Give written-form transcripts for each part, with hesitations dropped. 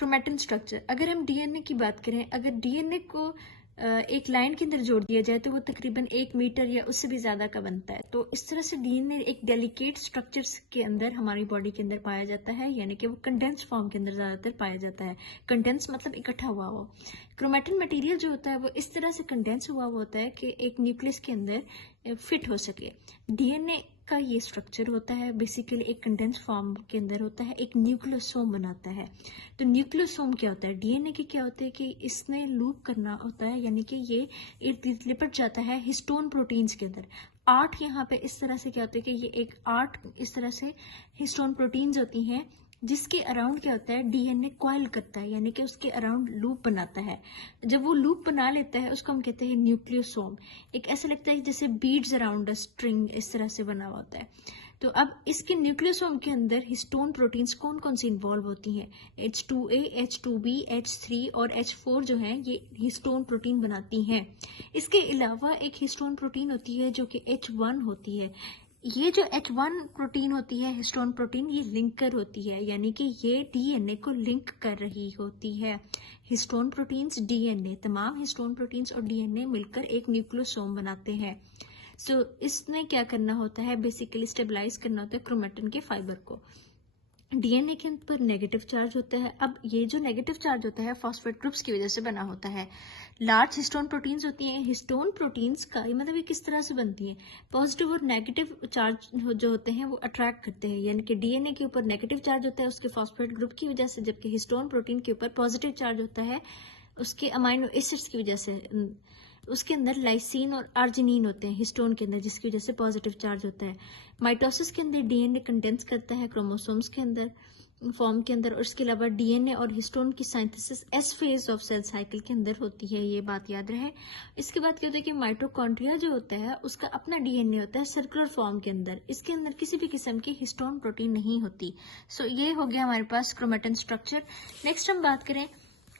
Chromatin structure, अगर हम DNA की बात करें, अगर डीएनए को एक लाइन के अंदर जोड़ दिया जाए तो वो तकरीबन 1 मीटर या उससे भी ज़्यादा का बनता है। तो इस तरह से डीएनए एक डेलिकेट स्ट्रक्चर्स के अंदर हमारी बॉडी के अंदर पाया जाता है, यानी कि वो कंडेंस फॉर्म के अंदर ज़्यादातर पाया जाता है। कंडेंस मतलब इकट्ठा हुआ हुआ। क्रोमैटिन मटेरियल जो होता है वो इस तरह से कंडेंस हुआ हुआ होता है कि एक न्यूक्लियस के अंदर फिट हो सके। डीएनए का ये स्ट्रक्चर होता है बेसिकली एक कंडेंस फॉर्म के अंदर होता है, एक न्यूक्लियोसोम बनाता है। तो न्यूक्लियोसोम क्या होता है? डीएनए के क्या होता है कि इसने लूप करना होता है, यानी कि ये इर्द गिर्द लिपट जाता है हिस्टोन प्रोटीन्स के अंदर। 8 यहाँ पे इस तरह से क्या होता है कि ये एक 8 इस तरह से हिस्टोन प्रोटीन्स होती हैं, जिसके अराउंड क्या होता है डीएनए कॉइल करता है, यानी कि उसके अराउंड लूप बनाता है। जब वो लूप बना लेता है उसको हम कहते हैं न्यूक्लियोसोम। एक ऐसा लगता है जैसे बीड्स अराउंड अ स्ट्रिंग इस तरह से बना हुआ होता है। तो अब इसके न्यूक्लियोसोम के अंदर हिस्टोन प्रोटीन्स कौन कौन सी इन्वॉल्व होती हैं? H2A, H2B, H3 और H4 जो है ये हिस्टोन प्रोटीन बनाती हैं। इसके अलावा एक हिस्टोन प्रोटीन होती है जो कि H1 होती है। ये जो H1 प्रोटीन होती है हिस्टोन प्रोटीन, ये लिंकर होती है, यानी कि ये डीएनए को लिंक कर रही होती है। हिस्टोन प्रोटीन्स, डीएनए, तमाम हिस्टोन प्रोटीन्स और डीएनए मिलकर एक न्यूक्लियोसोम बनाते हैं। सो इसमें क्या करना होता है? बेसिकली स्टेबलाइज करना होता है क्रोमैटिन के फाइबर को। डीएनए के ऊपर नेगेटिव चार्ज होता है। अब ये जो नेगेटिव चार्ज होता है फॉस्फेट ग्रुप्स की वजह से बना होता है। लार्ज हिस्टोन प्रोटीन्स होती हैं। हिस्टोन प्रोटीन्स का मतलब ये किस तरह से बनती हैं? पॉजिटिव और नेगेटिव चार्ज जो होते हैं वो अट्रैक्ट करते हैं, यानी कि डीएनए के ऊपर नेगेटिव चार्ज होता है उसके फॉस्फेट ग्रुप की वजह से, जबकि हिस्टोन प्रोटीन के ऊपर पॉजिटिव चार्ज होता है उसके अमाइनो एसिड्स की वजह से। उसके अंदर लाइसिन और आर्जिनिन होते हैं हिस्टोन के अंदर, जिसकी वजह से पॉजिटिव चार्ज होता है। माइटोसिस के अंदर डीएनए कंडेंस करता है क्रोमोसोम्स के अंदर फॉर्म के अंदर, और इसके अलावा डीएनए और हिस्टोन की synthesis S phase of cell cycle के अंदर होती है, ये बात याद रहे। इसके बाद क्या होता है कि माइटोकॉन्ड्रिया जो होता है उसका अपना डीएनए होता है सर्कुलर फॉर्म के अंदर, इसके अंदर किसी भी किस्म की हिस्टोन प्रोटीन नहीं होती। सो ये हो गया हमारे पास क्रोमैटिन स्ट्रक्चर। नेक्स्ट हम बात करें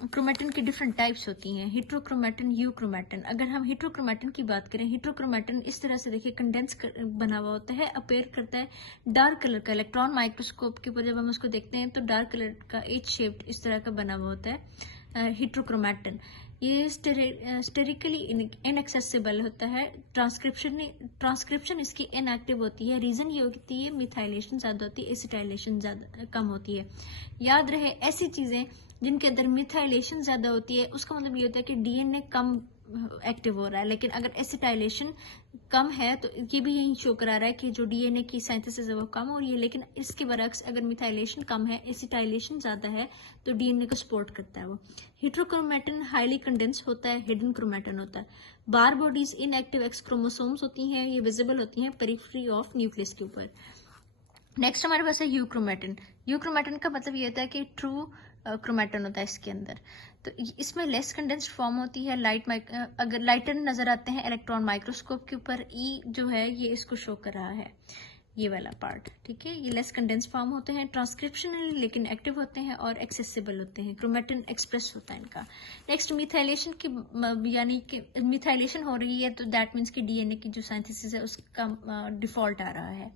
क्रोमैटिन की डिफरेंट टाइप्स होती हैं, हिट्रोक्रोमैटिन, यूक्रोमैटिन। अगर हम हिट्रोक्रोमैटिन की बात करें, हिट्रोक्रोमैटिन इस तरह से देखिए कंडेंस बना हुआ होता है, अपेयर करता है डार्क कलर का। इलेक्ट्रॉन माइक्रोस्कोप के ऊपर जब हम उसको देखते हैं तो डार्क कलर का एच शेप्ड इस तरह का बना हुआ होता है हिट्रोक्रोमैटिन। ये स्टेरिकली इनएक्सेसिबल होता है। ट्रांसक्रिप्शन इसकी इनएक्टिव होती है। रीजन ये होती है मिथाइलेशन ज्यादा होती है, एसिटाइलेशन ज्यादा कम होती है। याद रहे ऐसी चीजें जिनके अंदर मिथाइलेशन ज्यादा होती है उसका मतलब ये होता है कि डीएनए कम एक्टिव हो रहा है, लेकिन अगर एसिटाइलेशन कम है तो ये भी यही शो करा रहा है कि जो डीएनए की साइंथेसिस है वो कम हो रही है। लेकिन इसके बरक्स अगर मिथाइलेशन कम है, एसिटाइलेशन ज्यादा है, तो डीएनए को सपोर्ट करता है वो। हिट्रोक्रोमैटिन हाईली कंडेंस होता है, हिडन क्रोमैटिन होता है। बार बॉडीज इनएक्टिव एक्स क्रोमोसोम्स होती हैं, ये विजिबल होती हैं पेरिफेरी ऑफ न्यूक्लियस के ऊपर। नेक्स्ट हमारे पास है यूक्रोमैटिन। यूक्रोमैटिन का मतलब ये होता है कि ट्रू क्रोमैटिन होता है इसके अंदर। तो इसमें लेस कंडेंस्ड फॉर्म होती है। अगर लाइटर नजर आते हैं इलेक्ट्रॉन माइक्रोस्कोप के ऊपर, ई जो है ये इसको शो कर रहा है, ये वाला पार्ट, ठीक है। ये लेस कंडेंस फॉर्म होते हैं, ट्रांसक्रिप्शनल लेकिन एक्टिव होते हैं और एक्सेसिबल होते हैं। क्रोमैटिन एक्सप्रेस होता है इनका। नेक्स्ट मिथाइलेशन की, यानी कि मिथाइलेशन हो रही है तो दैट मीन्स कि डीएनए की जो साइंथेसिस है उसका डिफॉल्ट आ रहा है।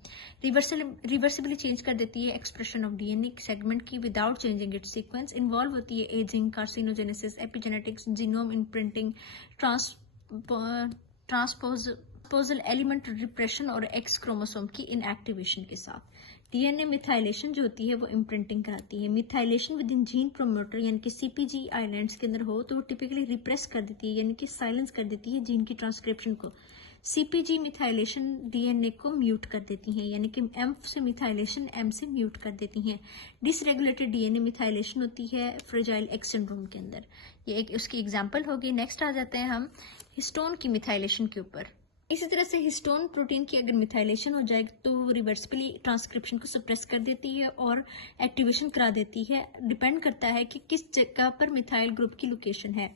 रिवर्सिबली चेंज कर देती है एक्सप्रेशन ऑफ डीएनए सेगमेंट की without changing its sequence. Involve होती है ageing, carcinogenesis, epigenetics, genome imprinting, transposal element repression और एक्स क्रोमोसोम की इनएक्टिवेशन के साथ। डीएनए मिथाइलेशन जो होती है वो इम्प्रिंटिंग कराती है। Methylation with in gene promoter यानी कि सीपीजी आइलैंड्स के अंदर हो तो वो टिपिकली रिप्रेस कर देती है, यानी कि साइलेंस कर देती है जीन की ट्रांसक्रिप्शन को। सीपीजी मिथाइलेशन डीएनए को म्यूट कर देती हैं, यानी कि एम से मिथाइलेशन एम से म्यूट कर देती हैं। डिसरेगुलेटेड डीएनए मिथाइलेशन होती है फ्रेजाइल एक्स सिंड्रोम के अंदर, ये एक उसकी एग्जांपल होगी। नेक्स्ट आ जाते हैं हम हिस्टोन की मिथाइलेशन के ऊपर। इसी तरह से हिस्टोन प्रोटीन की अगर मिथाइलेशन हो जाए तो वो रिवर्सिबली ट्रांसक्रिप्शन को सप्रेस कर देती है और एक्टिवेशन करा देती है। डिपेंड करता है कि किस जगह पर मिथाइल ग्रुप की लोकेशन है।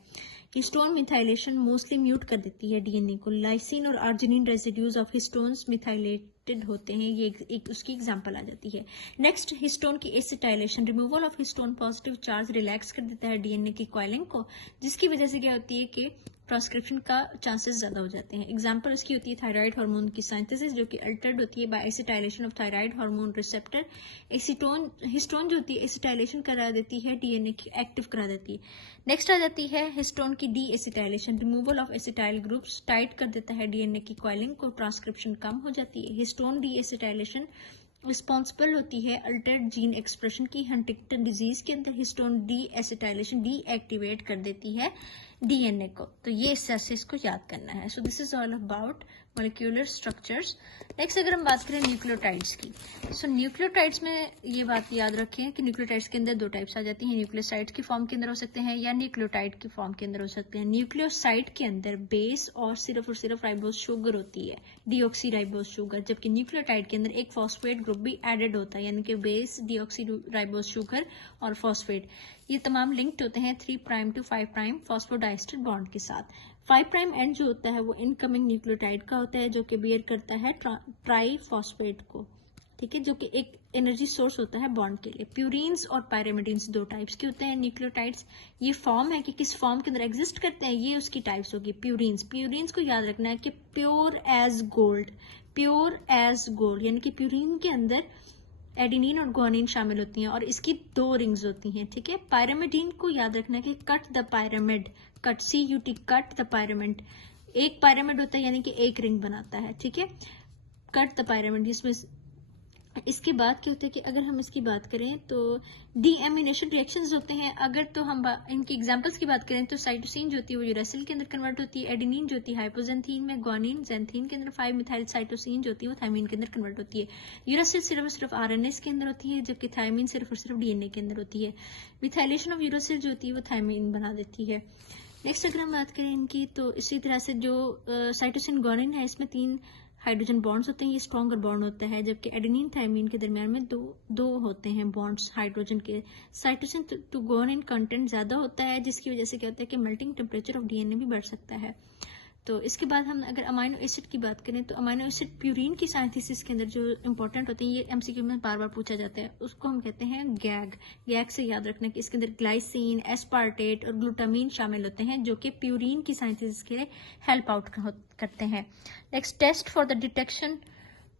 हिस्टोन मिथाइलेशन मोस्टली म्यूट कर देती है डीएनए को। लाइसिन और arginine residues of histones methylated होते हैं, ये एक उसकी एग्जांपल आ जाती है। नेक्स्ट हिस्टोन की acetylation, removal of histone positive charge relax कर देता है डीएनए की कॉइलिंग को, जिसकी वजह से क्या होती है कि ट्रांसक्रिप्शन का चांसेस ज़्यादा हो जाते हैं। एग्जाम्पल उसकी होती है थायराइड हार्मोन की सिंथेसिस, जो कि अल्टर्ड होती है by acetylation of thyroid hormone receptor. Histone जो होती है एसिटाइलेशन करा देती है, डीएनए की एक्टिव करा देती है। नेक्स्ट आ जाती है हिस्टोन की D acetylation, removal of acetyl groups, tight कर देता है डीएनए की कॉइलिंग को, ट्रांसक्रिप्शन कम हो जाती है। हिस्टोन डी एसिटाइलेशन रिस्पॉन्सिबल होती है अल्टर्ड जीन एक्सप्रेशन की। हंटिंगटन डिजीज के अंदर हिस्टोन डी एसिटाइलेशन डीएक्टिवेट कर देती है डीएनए को। तो ये इससे इसको याद करना है। So this is all about molecular structures. Next अगर हम बात करें न्यूक्लियोटाइड्स की, सो न्यूक्लियोटाइड्स में ये बात याद रखें कि न्यूक्लियोटाइड्स के अंदर दो टाइप्स आ जाती हैं। न्यूक्लियोसाइड की फॉर्म के अंदर हो सकते हैं या न्यूक्लियोटाइड की फॉर्म के अंदर हो सकते हैं। न्यूक्लियोसाइड के अंदर बेस और सिर्फ राइबोज शुगर होती है, डीऑक्सी राइबोज शुगर, जबकि न्यूक्लियोटाइड के अंदर एक फॉस्फेट ग्रुप भी एडेड होता है, यानी कि बेस, डीऑक्सी राइबोज शुगर और फॉस्फेट। ये तमाम लिंक्ड होते हैं 3 prime to 5 prime phosphodiester bond के साथ। 5 प्राइम एंड जो होता है वो इनकमिंग न्यूक्लियोटाइड का होता है, जो कि बियर करता है ट्राईफॉस्फेट को, ठीक है, जो कि एक एनर्जी सोर्स होता है बॉन्ड के लिए। प्यूरिन्स और पायरेमिडीन्स दो टाइप्स के होते हैं न्यूक्लियोटाइड्स। ये फॉर्म है कि किस फॉर्म के अंदर एग्जिस्ट करते हैं, ये उसकी टाइप्स होगी। प्यूरिन्स को याद रखना है कि प्योर एज गोल्ड, यानी कि प्यूरिन के अंदर एडेनिन और गुआनिन शामिल होती हैं और इसकी 2 रिंग्स होती हैं, ठीक है। पायरेमिडीन को याद रखना है कि cut the pyramid, cut CUT, cut the pyramid, एक पायरामिड होता है यानी कि एक रिंग बनाता है, ठीक है, कट द पायरामिड। इसमें इसके बाद क्या होता है कि अगर हम इसकी बात करें तो डीएमिनेशन रिएक्शंस होते हैं। अगर तो हम इनकी एग्जांपल्स की बात करें तो साइटोसिन जो होती है वो यूरेसिल के अंदर कन्वर्ट होती है, एडेनिन जो होती है हाइपोजेंथीन में, गुआनिन जेंथीन के अंदर, 5 मिथाइल साइटोसिन जो होती है वो थायमीन के अंदर कन्वर्ट होती है। यूरेसिल सिर्फ और सिर्फ RNA के अंदर होती है, जबकि थायमीन सिर्फ और सिर्फ DNA के अंदर होती है। मिथाइलेशन ऑफ यूरेसिल जो होती है वो थायमीन बना देती है। नेक्स्ट अगर हम बात करें इनकी तो इसी तरह से जो साइटोसिन गुआनिन है इसमें 3 हाइड्रोजन बॉन्ड्स होते हैं, ये स्ट्रॉन्गर बॉन्ड होता है, जबकि एडेनिन थायमीन के दरमियान में दो होते हैं बॉन्ड्स हाइड्रोजन के। साइटोसिन टू गुआनिन कंटेंट ज्यादा होता है, जिसकी वजह से क्या होता है कि मेल्टिंग टेम्परेचर ऑफ DNA भी बढ़ सकता है। तो इसके बाद हम अगर अमाइनो एसिड की बात करें तो अमाइनो एसिड प्यूरिन की सिंथेसिस के अंदर जो इंपॉर्टेंट होते हैं, ये MCQ में बार बार पूछा जाता है, उसको हम कहते हैं गैग से याद रखना कि इसके अंदर ग्लाइसिन, एस्पार्टेट और ग्लूटामीन शामिल होते हैं, जो कि प्यूरिन की सिंथेसिस के लिए हेल्प आउट करते हैं। Next test for the detection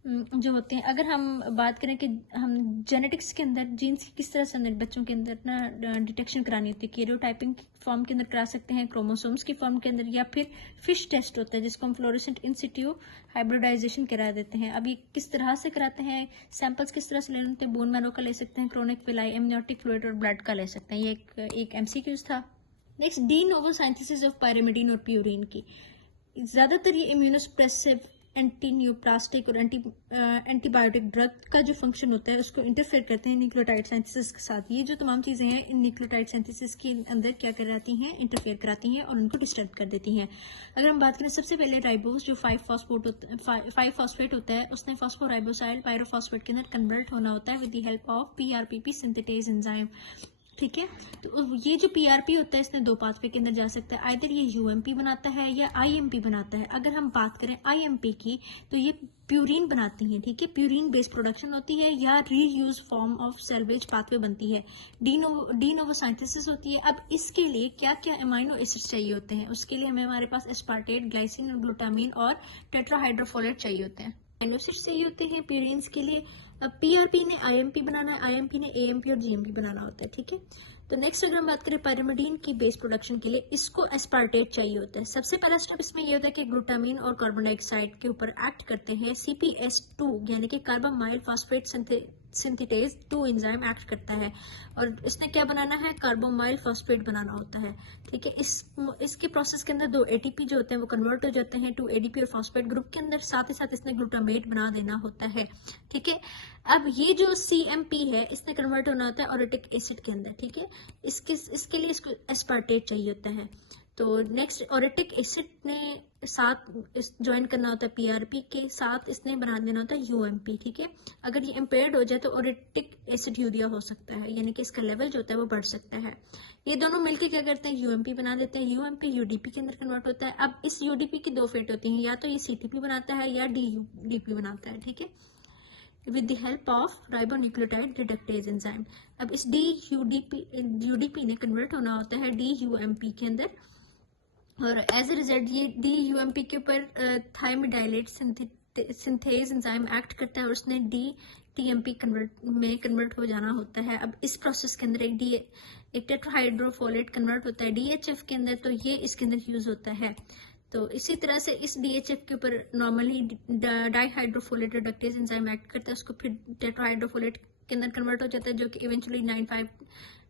जो होते हैं, अगर हम बात करें कि हम जेनेटिक्स के अंदर जीन्स की किस तरह से बच्चों के अंदर ना डिटेक्शन करानी होती है, कैरियोटाइपिंग फॉर्म के अंदर करा सकते हैं, क्रोमोसोम्स की फॉर्म के अंदर, या फिर फिश टेस्ट होता है जिसको हम फ्लोरेसेंट इन सिटू हाइब्रिडाइजेशन करा देते हैं। अब ये किस तरह से कराते हैं, सैंपल्स किस तरह से ले लेते हैं, बोन मैरो का ले सकते हैं, क्रोनिक विलाई, एमनियोटिक फ्लूइड और ब्लड का ले सकते हैं। ये एक MCQ था। Next de novo synthesis of pyrimidine और प्यूरिन की, ज्यादातर ये इम्यूनोसप्रेसिव, एंटी न्यूप्लास्टिक और एंटीबायोटिक ड्रग का जो फंक्शन होता है उसको इंटरफेयर करते हैं न्यूक्लियोटाइड सिंथेसिस के साथ। ये जो तमाम चीजें हैं इन न्यूक्लियोटाइड सिंथेसिस के अंदर क्या कराती हैं, इंटरफेयर कराती हैं और उनको डिस्टर्ब कर देती हैं। अगर हम बात करें सबसे पहले राइबोस जो 5 फॉस्फेट होता है, उसने फॉस्फोराइबोसाइल पायरोफॉस्फेट के अंदर कन्वर्ट होना होता है with the help of PRPP synthetase enzyme, ठीक है। तो ये जो PRP होता है इसने 2 पाथवे के अंदर जा सकता है, आइदर ये UMP बनाता है या IMP बनाता है। अगर हम बात करें IMP की तो ये प्यूरिन बनाती है, ठीक है, प्यूरिन बेस्ड प्रोडक्शन होती है या reuse form of salvage pathway बनती है, डी नोवो सिंथेसिस होती है। अब इसके लिए क्या क्या अमाइनो एसिड्स चाहिए होते हैं, उसके लिए हमें हमारे पास एस्पार्टेट, ग्लाइसिन और ग्लूटामीन और टेट्राहाइड्रोफोलेट चाहिए होते हैं, अमाइनो एसिड्स चाहिए होते हैं प्यूरिन्स के लिए। अब PRP ने IMP बनाना है, IMP ने AMP और GMP बनाना होता है, ठीक है। तो नेक्स्ट अगर हम बात करें पायरेमिडीन की बेस प्रोडक्शन के लिए, इसको एस्पार्टेट चाहिए होता है। सबसे पहला स्टेप इसमें ये होता है कि ग्लूटामीन और कार्बन डाइऑक्साइड के ऊपर एक्ट करते हैं CPS2 यानी कि कार्बामाइल फॉस्फेट सिंथेटेज 2 एंजाइम एक्ट करता है और इसने क्या बनाना है, कार्बामाइल फॉस्फेट बनाना होता है, ठीक है। इसके प्रोसेस के अंदर 2 ATP जो होते हैं वो कन्वर्ट हो जाते हैं 2 ADP और फॉस्फेट ग्रुप के अंदर, साथ ही साथ इसने ग्लूटामेट बना देना होता है, ठीक है। अब ये जो CMP है इसने कन्वर्ट होना होता है ओरेटिक एसिड के अंदर, ठीक है। इसके लिए इसको एस्पार्टेट चाहिए होता है। तो नेक्स्ट ओरेटिक एसिड ने साथ ज्वाइन करना होता है PRP के साथ, इसने बना देना होता है UMP, ठीक है। अगर ये इम्पेयर्ड हो जाए तो ओरेटिक एसिड्यूरिया हो सकता है, यानी कि इसका लेवल जो होता है वो बढ़ सकता है। ये दोनों मिलकर क्या करते हैं, UMP बना देते हैं। UMP UDP के अंदर कन्वर्ट होता है। अब इस UDP की 2 फेट होती हैं, या तो ये CTP बनाता है या DUDP बनाता है, ठीक है, with the help of ribonucleotide reductase enzyme। अब इस DUDP ने कन्वर्ट होना होता है DUMP के अंदर, और एज ए रिजल्ट ये DUMP के ऊपर थायमिडाइलेट सिंथेज एंजाइम एक्ट करता है और उसने DTMP कन्वर्ट हो जाना होता है। अब इस प्रोसेस के अंदर एक टेट्राहाइड्रोफोलेट कन्वर्ट होता है DHF के अंदर, तो ये इसके अंदर यूज होता है। तो इसी तरह से इस DHF के ऊपर नॉर्मली डाईहाइड्रोफोलेट रिडक्टेज एंजाइम एक्ट करता है, उसको फिर टेट्राहाइड्रोफोलेट के अंदर कन्वर्ट हो जाता है, जो कि इवेंचुअली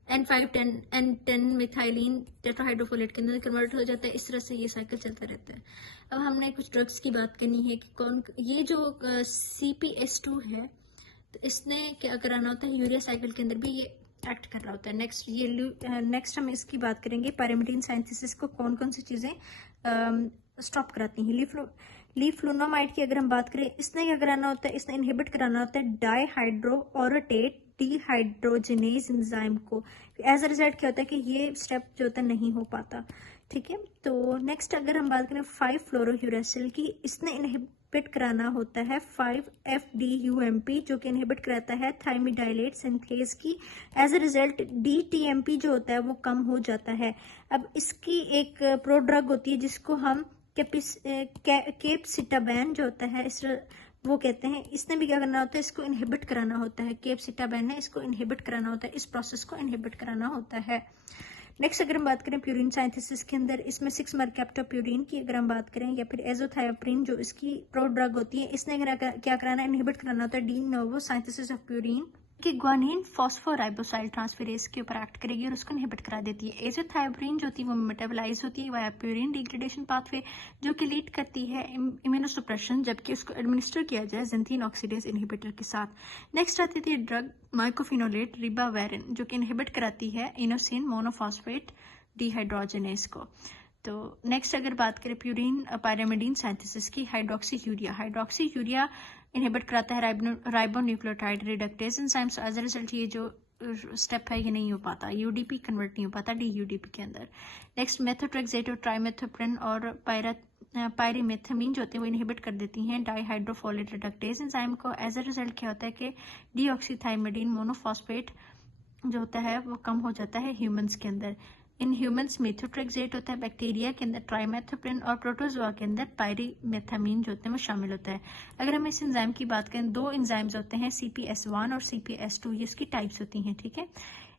N5-10 मिथाइलिन टेट्राहाइड्रोफोलेट के अंदर कन्वर्ट हो जाता है। इस तरह से ये साइकिल चलता रहता है। अब हमने कुछ ड्रग्स की बात करनी है कि ये जो CPS2 है, तो इसने क्या कराना होता है, यूरिया साइकिल के अंदर भी ये एक्ट कर रहा होता है। नेक्स्ट हम इसकी बात करेंगे पायरिमिडीन सिंथेसिस को कौन कौन सी चीज़ें स्टॉप कराती हैं। लीफ्लोनामाइड की अगर हम बात करें, इसने क्या कराना होता है, इसने इनहिबिट कराना होता है डाईहाइड्रोऑरोटेट डिहाइड्रोजिनेज एंजाइम को। एज अ रिजल्ट क्या होता है कि ये स्टेप जो होता है नहीं हो पाता। ठीक है, तो नेक्स्ट अगर हम बात करें 5-फ्लोरोयूरेसिल की, इसने इनहिबिट कराना होता है 5-FDUMP, जो कि इनहिबिट कराता है थायमिडाइलेट सिंथेज की। एज अ रिजल्ट DTMP जो होता है वो कम हो जाता है। अब इसकी एक प्रोड्रग होती है जिसको हम केपसिटाबैन जो होता है वो कहते हैं। इसने भी क्या करना होता है, इसको इनहिबिट कराना होता है। केपसिटाबैन ने इसको इनहिबिट कराना होता है, इस प्रोसेस को इनहिबिट कराना होता है। नेक्स्ट अगर हम बात करें प्यूरिन सिंथेसिस के अंदर, इसमें 6-मरकैप्टोप्यूरिन की अगर हम बात करें, या फिर एजोथायोप्रिन जो इसकी प्रोड्रग होती है, इसने क्या कराना है, इनहिबिट कराना होता है D novo synthesis of purine कि ग्वानिन फॉस्फोराइबोसाइल ट्रांसफेरेज के ऊपर एक्ट करेगी और उसको इनहिबिट करा देती है। एजोथायोप्रिन जो होती है वो मेटाबोलाइज होती है वाया प्यूरिन डिग्रेडेशन पाथवे, जो कि लीड करती है इम्यूनोसुप्रेशन, जबकि उसको एडमिनिस्टर किया जाए ज़ैंथीन ऑक्सीडेज इनहिबिटर के साथ। नेक्स्ट आती थी ड्रग माइकोफिनोलेट रिबावेरिन, जो कि इनहिबिट कराती है इनोसिन मोनोफॉस्फेट डिहाइड्रोजनेज को। तो नेक्स्ट अगर बात करें प्यूरिन पायरिमिडीन सिंथेसिस की, हाइड्रोक्सी यूरिया इनहिबिट कराता है ribonucleotide reductase enzymes. As a result ये जो स्टेप है ये नहीं हो पाता, UDP कन्वर्ट नहीं हो पाता DUDP के अंदर। नेक्स्ट मेथोट्रेक्सेट और ट्राइमेथोप्रिन और पायरिमेथामीन जो होते हैं वो इनहिबिट कर देती हैं डाईहाइड्रोफोलेट रिडक्टेज एंजाइम को। एज अ रिजल्ट क्या होता है कि डीऑक्सीथाइमिडीन मोनोफॉस्फेट जो होता है वो कम हो जाता है ह्यूमंस के अंदर। इन ह्यूमंस मेथोट्रेक्सेट होता है, बैक्टीरिया के अंदर ट्राइमेथोप्रिन और प्रोटोजोआ के अंदर पायरिमेथामीन जो होते हैं वो शामिल होता है। अगर हम इस एंजाइम की बात करें, 2 एंजाइम्स होते हैं CPS1 और CPS2, ये इसकी टाइप्स होती हैं। ठीक है,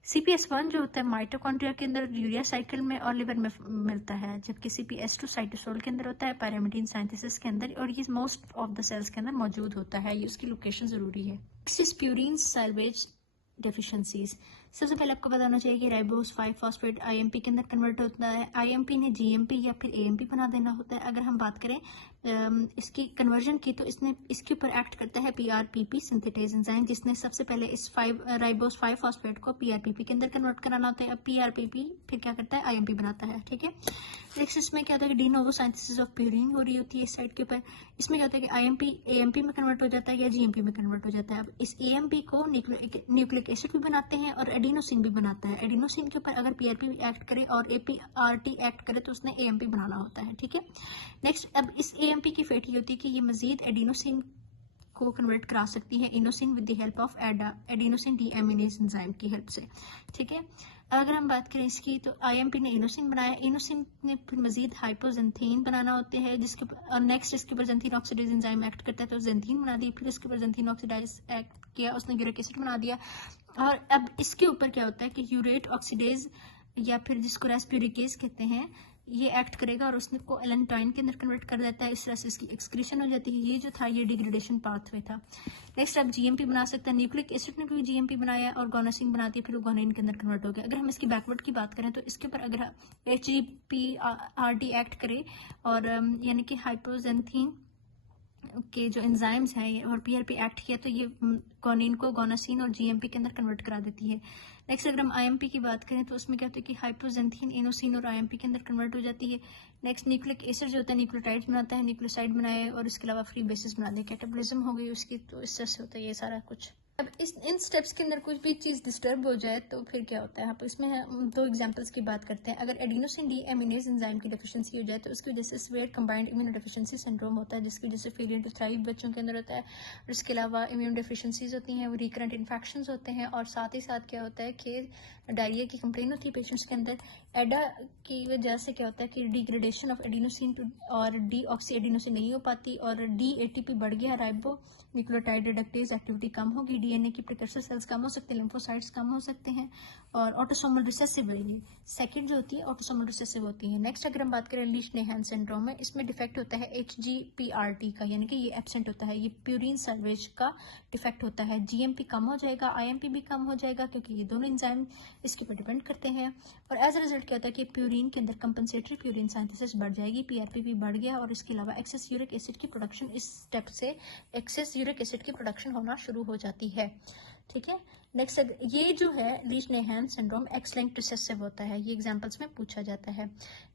CPS1 जो होता है माइटोकॉन्ड्रिया के अंदर, यूरिया साइकिल में और लिवर में मिलता है, जबकि CPS2 साइटोसोल के अंदर होता है, पायरिमिडीन सिंथेसिस के अंदर, और ये मोस्ट ऑफ द सेल्स के अंदर मौजूद होता है। ये उसकी लोकेशन जरूरी है। प्यूरिन सैल्वेज डेफिशिएंसीज, सबसे पहले आपको बताना चाहिए कि राइबोस 5-फॉस्फेट IMP के अंदर कन्वर्ट होता है। IMP ने GMP या फिर AMP बना देना होता है। अगर हम बात करें इसकी कन्वर्जन की, तो इसके ऊपर एक्ट करता है PRPP सिंथेटेज एंजाइम, जिसने सबसे पहले इस राइबोस 5-फॉस्फेट को PRPP के अंदर कन्वर्ट कराना होता है। अब PRPP फिर क्या करता है, IMP बनाता है। ठीक है, नेक्स्ट इसमें क्या होता है कि D novo synthesis of purine हो रही होती है इस साइड के ऊपर। इसमें क्या होता है कि IMP AMP में कन्वर्ट हो जाता है या GMP में कन्वर्ट हो जाता है। अब इस AMP को न्यूक्लिक एसिड भी बनाते हैं और एडिनोसिन भी बनाता है। एडिनोसिन के ऊपर अगर PRP एक्ट करे और APRT एक्ट करे तो उसने AMP बनाना होता है। ठीक है, नेक्स्ट अब इस AMP की फेट ये होती है कि ये मजीद एडिनोसिन को कन्वर्ट करा सकती है inosine with the help of adenosine deaminase enzyme की हेल्प से। ठीक है, अगर हम बात करें इसकी, तो IMP ने इनोसिन बनाया, इनोसिन ने फिर मजीद हाइपोजेंथीन बनाना होते हैं, जिसके और नेक्स्ट इसके ऊपर जेंथीन ऑक्सीडेज एंजाइम एक्ट करता है तो जेंथीन बना दी, फिर इसके ऊपर जेंथीन ऑक्सीडाइज एक्ट किया, उसने यूरिक एसिड बना दिया। और अब इसके ऊपर क्या होता है कि यूरेट ऑक्सीडेज या फिर जिसको रेस्पिरिकेज कहते हैं, ये एक्ट करेगा और उसने को एलेंटाइन के अंदर कन्वर्ट कर देता है। इस तरह से इसकी एक्सक्रीशन हो जाती है। ये जो था ये डिग्रेडेशन पाथवे था। नेक्स्ट अब GMP बना सकता है, न्यूक्लिक एसिड ने भी GMP बनाया और गोनासिन बनाती है, फिर वो गोनाइन के अंदर कन्वर्ट हो गया। अगर हम इसकी बैकवर्ड की बात करें तो इसके ऊपर अगर HGPRD एक्ट करे और यानी कि हाइपोजेंथीन के जो एंजाइम्स हैं और PRP एक्ट किया तो ये गोनिन को गोनासिन और GMP के अंदर कन्वर्ट करा देती है। नेक्स्ट अगर हम IMP की बात करें तो उसमें क्या होता है कि हाइपोजेंथीन इनोसिन और IMP के अंदर कन्वर्ट हो जाती है। नेक्स्ट न्यूक्लिक एसिड जो होता है न्यूक्लियोटाइड्स बनाता है, न्यूक्लियोसाइड बनाए और इसके अलावा फ्री बेसिस बना दे, कैटाबॉलिज्म हो गई उसकी। तो इस तरह से होता है ये सारा कुछ। अब इन स्टेप्स के अंदर कुछ भी चीज़ डिस्टर्ब हो जाए तो फिर क्या होता है। आप इसमें दो एग्जांपल्स की बात करते हैं। अगर एडिनोसिन डी एमिनेज एंजाइम की डेफिशिएंसी हो जाए तो उसकी वजह से severe combined immuno deficiency syndrome होता है, जिसकी वजह से फेलियर टू थ्राइव बच्चों के अंदर होता है। और इसके अलावा इम्यून डेफिशिएंसीज होती हैं, वो रिकरेंट इन्फेक्शंस होते हैं, और साथ ही साथ क्या होता है कि डायरिया की कंप्लेन होती है पेशेंट्स के अंदर। एडा की वजह से क्या होता है कि डिग्रेडेशन ऑफ एडिनोसिन और डी ऑक्सी एडिनोसिन नहीं हो पाती, और डी एटीपी बढ़ गया, राइबो न्यूक्लियोटाइड रिडक्टेज एक्टिविटी कम होगी, डीएनए की प्रिकर्सर सेल्स कम हो सकते हैं, लिम्फोसाइट्स कम हो सकते हैं, और ऑटोसोमल रिसेसिव ये सेकंड जो होती है ऑटोसोमल रिसेसिव होती है। नेक्स्ट अगर हम बात करें लीच-नेहान सिंड्रोम में, इसमें डिफेक्ट होता है HGPRT का, यानी कि ये एब्सेंट होता है, ये प्यूरिन सल्वेज का डिफेक्ट होता है। GMP कम हो जाएगा, IMP भी कम हो जाएगा, क्योंकि ये दोनों एंजाइम इसके पर डिपेंड करते हैं। और एज अ रिजल्ट क्या होता है कि प्यूरिन के अंदर कंपनसेटरी प्यूरिन सिंथेसिस बढ़ जाएगी, PRP भी बढ़ गया, और इसके अलावा एक्सेस यूरिक एसिड की प्रोडक्शन, इस स्टेप से एक्सेस यूरिक एसिड की प्रोडक्शन होना शुरू हो जाती है। ठीक है। नेक्स्ट ये जो है लीच-नेहान सिंड्रोम एक्स लिंक्ड रिसेसिव होता है, ये एग्जांपल्स में पूछा जाता है।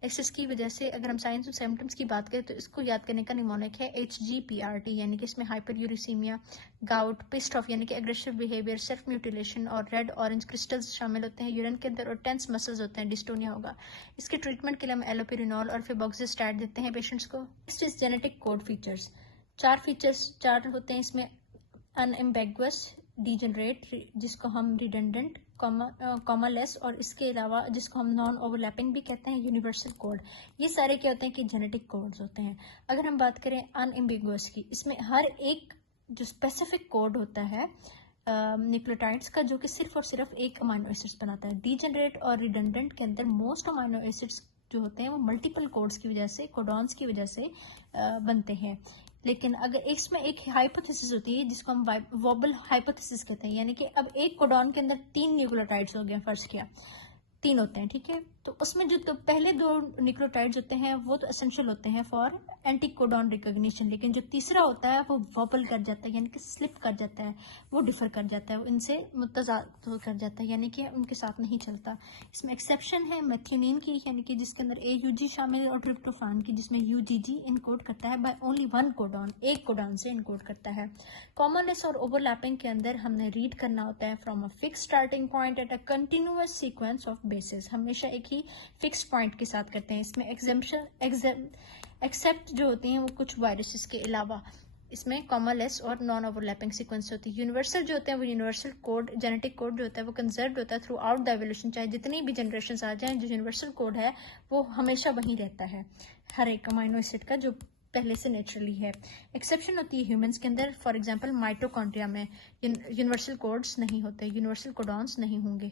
एक्सेस की वजह से अगर हम साइंस और सिम्टम्स की बात करें तो इसको याद करने का निमोनिक है HGPRT, यानी कि इसमें hyper uricaemia, gout, pissed off यानी कि एग्रेसिव बिहेवियर, सेल्फ म्यूटिलेशन और रेड ऑरेंज क्रिस्टल्स शामिल होते हैं यूरिन के अंदर, और टेंस मसल्स होते हैं, डिस्टोनिया होगा। इसके ट्रीटमेंट के लिए हम एलोपेरिनॉल और फेबोक्सिस्टैट देते हैं पेशेंट्स को। Next is genetic code features. चार होते हैं इसमें। अनएम्बेगुअस, डीजनरेट, जिसको हम रिडंडेंट, कॉमालेस, और इसके अलावा जिसको हम नॉन ओवरलैपिंग भी कहते हैं, यूनिवर्सल कोड। ये सारे क्या होते हैं कि जेनेटिक कोड्स होते हैं। अगर हम बात करें अनएम्बिगुअस की, इसमें हर एक जो स्पेसिफिक कोड होता है न्यूक्लियोटाइड्स का, जो कि सिर्फ और सिर्फ एक अमाइनो एसिड्स बनाता है। डीजनरेट और रिडंडेंट के अंदर मोस्ट अमाइनो एसिड्स जो होते हैं वो मल्टीपल कोड्स की वजह से, कोडॉन्स की वजह से बनते हैं। लेकिन अगर इसमें एक हाइपोथेसिस होती है जिसको हम वोबल हाइपोथेसिस कहते हैं, यानी कि अब एक कोडॉन के अंदर 3 न्यूक्लियोटाइड्स हो गए, फर्ज किया 3 होते हैं, ठीक है। तो उसमें जो पहले 2 न्यूक्लियोटाइड्स होते हैं वो तो एसेंशियल होते हैं फॉर एंटी कोडॉन रिकॉग्निशन, लेकिन जो तीसरा होता है वो वॉबल कर जाता है, यानी कि स्लिप कर जाता है, वो डिफर कर जाता है, वो इनसे मुतज़ाद कर जाता है, यानी कि उनके साथ नहीं चलता। इसमें एक्सेप्शन है मेथियोनिन की, यानी कि जिसके अंदर AUG शामिल है, और ट्रिप्टोफान की, जिसमें UGG इनकोड करता है बाय ओनली वन कोडॉन, एक कोडॉन से इनकोड करता है। कॉमननेस और ओवरलैपिंग के अंदर हमने रीड करना होता है from a fix starting point at a continuous sequence of basis, हमेशा एक ही फिक्स पॉइंट के साथ करते हैं। इसमें एक्सेप्ट जो होती हैं वो कुछ वायरसेस के अलावा, इसमें कॉमनलेस और नॉन ओवरलैपिंग सीक्वेंस होती है। यूनिवर्सल जो होते हैं वो यूनिवर्सल कोड, जेनेटिक कोड जो होता है वो कंजर्व्ड होता है थ्रू आउट द एवोल्यूशन, चाहे जितनी भी जनरेशन आ जाएं, जो यूनिवर्सल कोड है वो हमेशा वहीं रहता है, हर एक अमाइनो एसिड का जो पहले से नेचुरली है। एक्सेप्शन होती है ह्यूमंस के अंदर, फॉर एग्जांपल माइटोकॉन्ड्रिया में यूनिवर्सल कोड्स नहीं होते, यूनिवर्सल कोडॉन्स नहीं होंगे।